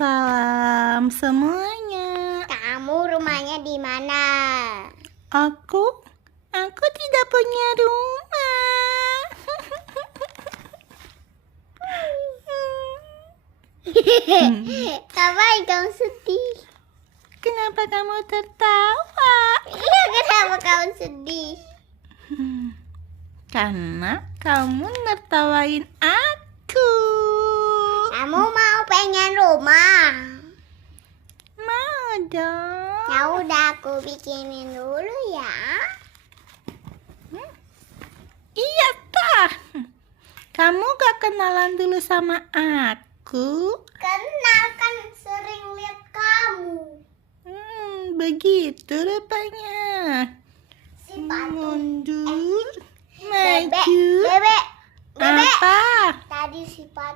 Waalaikumsalam semuanya. Kamu rumahnya di mana? Aku tidak punya rumah. Ngapain kamu sedih? Kenapa kamu tertawa? Iya, kenapa kamu sedih? Karena kamu nertawain aku. Kamu mau pengen rumah? Mau dong. Ya udah, aku bikinin dulu ya. Iya tah. Kamu gak kenalan dulu sama aku? Kenal, kan sering lihat kamu. Begitu rupanya. Sepatu. Mundur, Bebek, maju. bebek, bebek. Apa? Tadi sepatu.